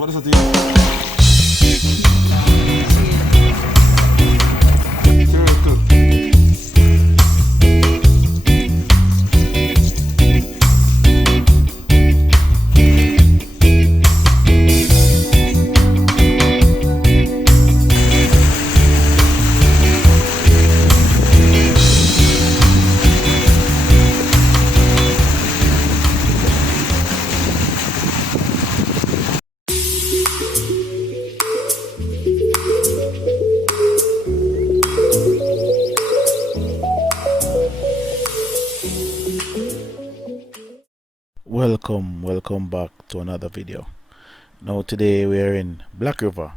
What is het hier? Welcome back to another video. Now today we are in Black River,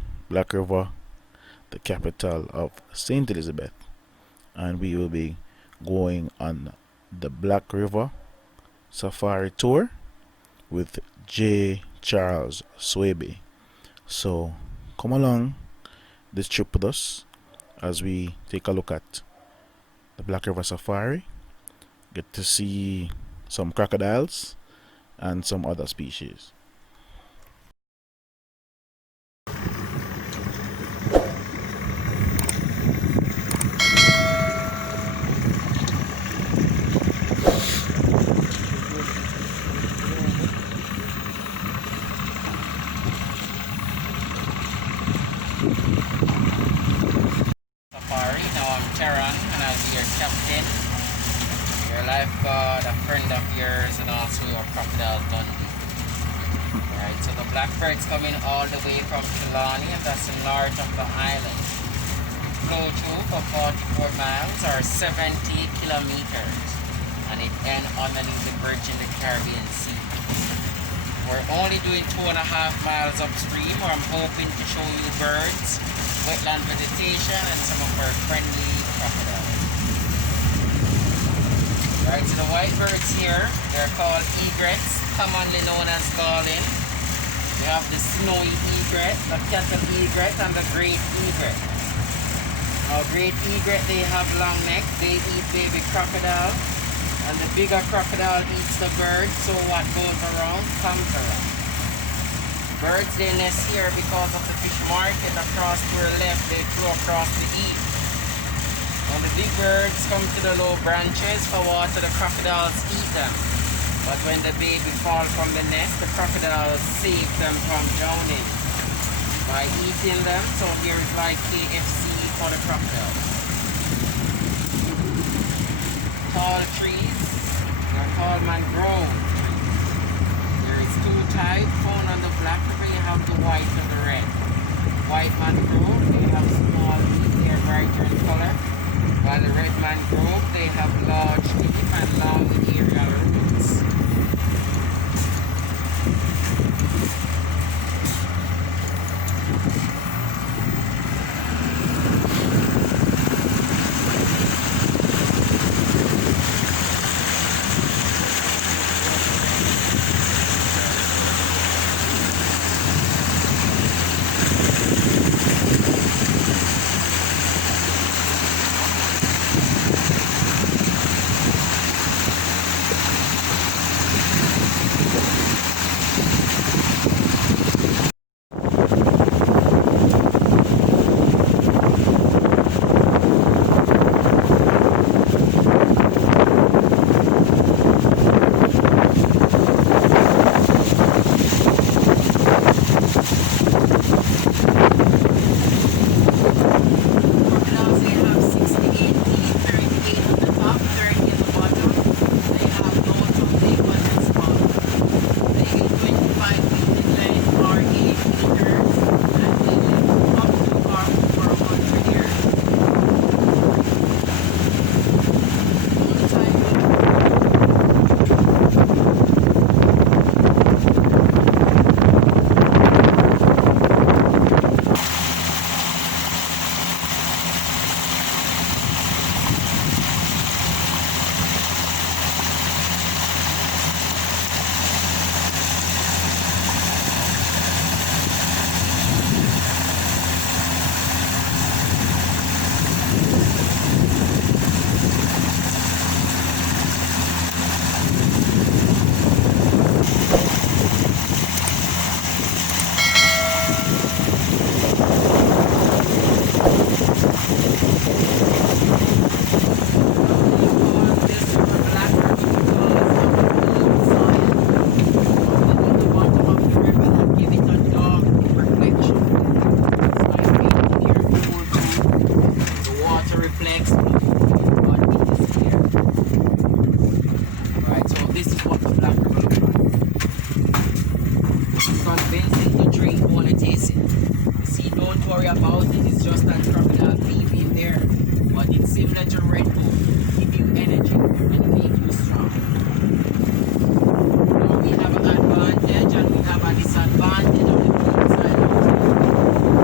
the capital of St. Elizabeth, and we will be going on the Black River Safari Tour with J. Charles Swaby. So come along this trip with us as we take a look at the Black River Safari, get to see some crocodiles and some other species. Safari. Now I'm Teron and I'll be your captain, your lifeguard, a friend of yours, and also your crocodile Dundee. Alright, so the blackbird's coming all the way from Killarney, and that's the north of the island. Flow through for 44 miles or 70 kilometers, and it ends underneath the bridge in the Caribbean Sea. We're only doing 2.5 miles upstream, where I'm hoping to show you birds, wetland vegetation, and some of our friendly crocodiles. Right, so the white birds here, they're called egrets, commonly known as garland. We have the snowy egret, the cattle egret, and the great egret. Now, great egret, they have long neck, they eat baby crocodile, and the bigger crocodile eats the bird, so what goes around comes around. Birds, they nest here because of the fish market across to our left, they flew across the east. When the big birds come to the low branches for water, the crocodiles eat them. But when the baby fall from the nest, the crocodiles save them from drowning by eating them. So here's like KFC for the crocodiles. Tall trees, they're called mangrove. There is two types found on the Black River. You have the white and the red. White mangrove, they have small leaves, they are brighter in color. While the red mangrove, they have large leaf and long aerial roots. face it. You see, don't worry about it. It's just that crocodile peep in there. But it's similar to Red Bull. Give you energy and make you strong. Now we have an advantage and we have a disadvantage of the peat soil.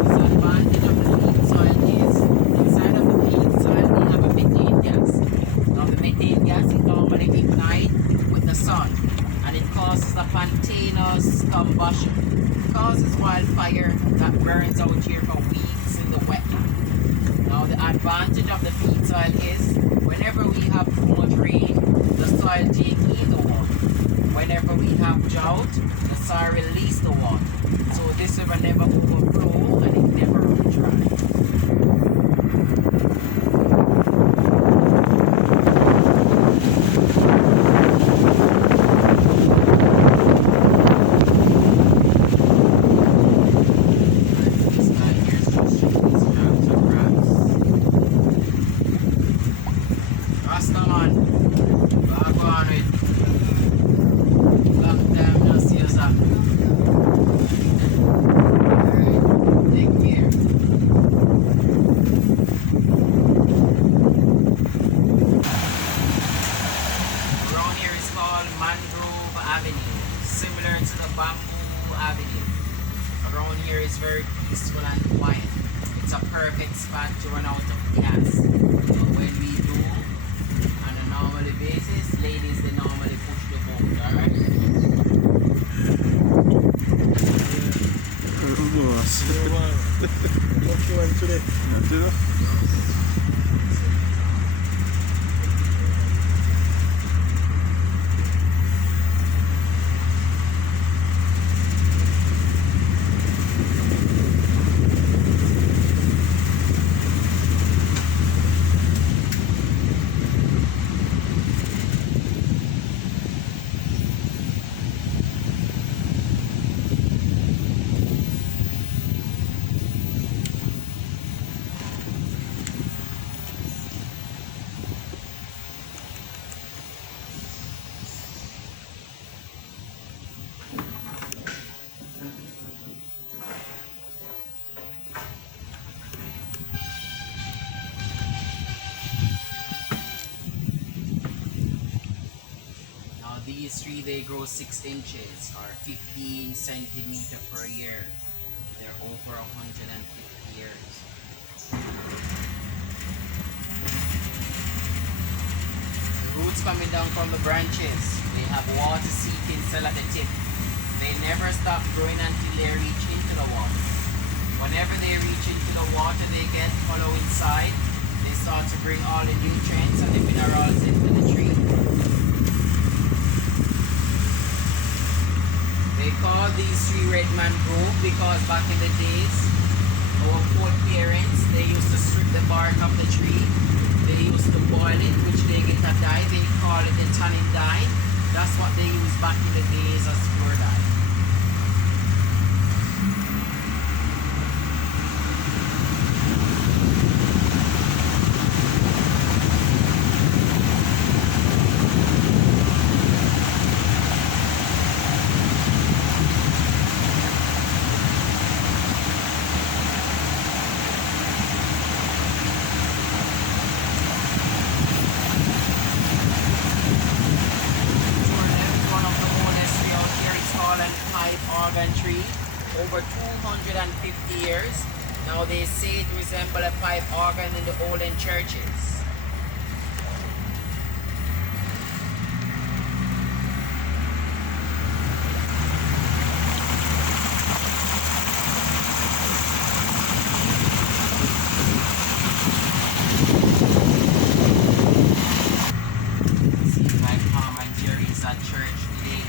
Disadvantage of the peat soil is inside of the peat soil we have a methane gas. Now the methane gas is normally ignite with the sun and it causes a spontaneous combustion. It causes wildfire that burns out here for weeks in the wetland. Now the advantage of the peat soil is whenever we have too much rain, the soil takes in the water. Whenever we have drought, the soil release the water. So this river never overflow and it never run dry. This guy here is just shooting these crabs or crabs. Rastaman, back on it. Long time no see us up. Alright, take care. Around here is called Mangrove Avenue, similar to the Bamboo Avenue. Around here is very peaceful and quiet. It's a perfect spot to run out of gas. But when we do, on a normal basis, ladies they normally push the boat, alright? What you want today? Now these trees they grow 6 inches or 15 centimeters per year. They're over 150 years. The roots coming down from the branches. They have water seeping still at the tip. They never stop growing until they reach into the water. Whenever they reach into the water, they get hollow inside. They start to bring all the nutrients and the minerals into the tree. They call these tree red mangrove because back in the days, our foreparents, they used to strip the bark of the tree. They used to boil it, which they get a dye. They call it the tannin dye. That's what they used back in the days as floor dye. One of the oldest tree out here is called an pipe organ tree. Over 250 years. Now they say it resembles a pipe organ in the olden churches. Seems like Tom and Jerry's at church today.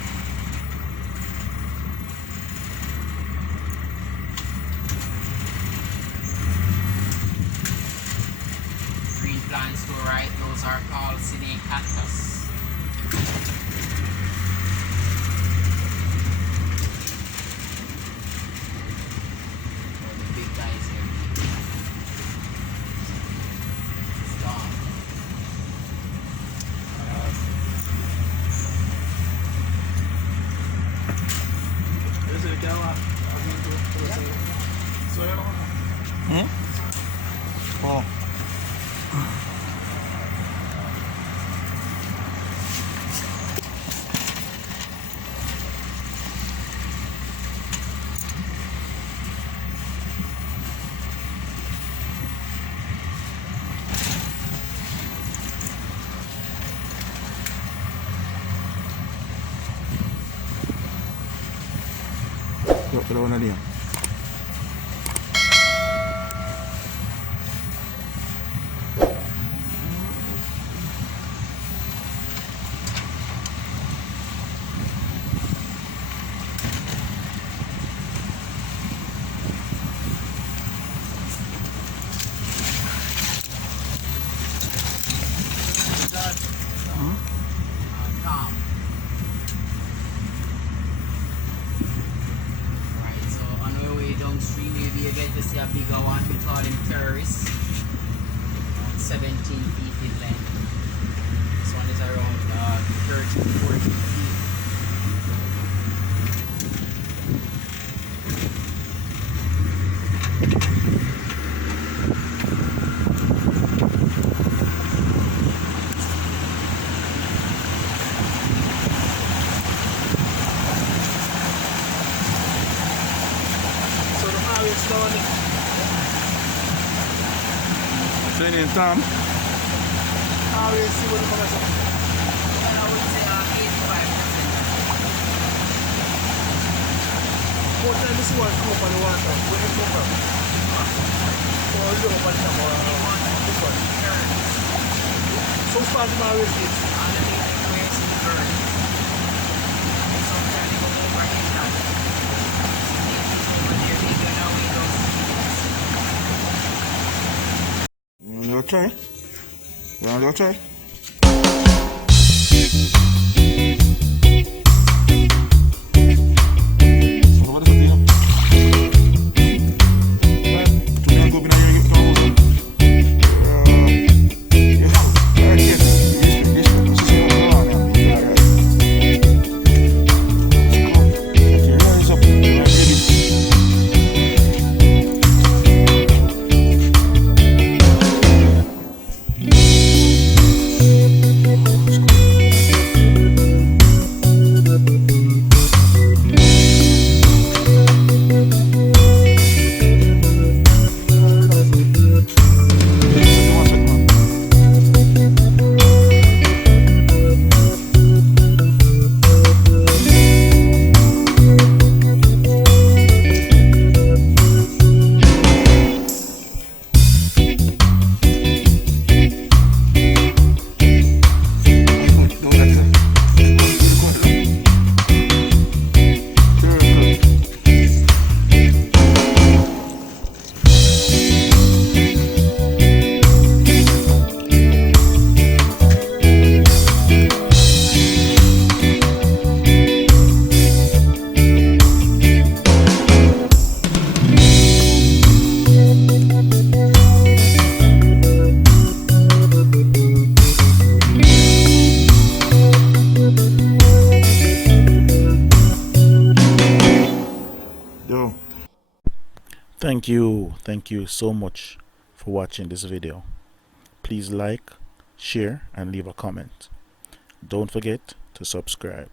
Green plants Oh. Yuk, kita warna dia. Tom. Right, so on our way downstream, maybe you get to see a bigger one. We call him terrorist. Around 17 feet in length. This one is around 30 to 40 feet. Say name Tom. I would say 85%. What time this one come up on the water? Where you come from? Or you don't want to come around this one? So far from our races. Underneath the waves in the bird. Sometimes they go over inland. Over there, they go now in those fields. You okay? You okay? Thank you so much for watching this video. Please like, share and leave a comment. Don't forget to subscribe.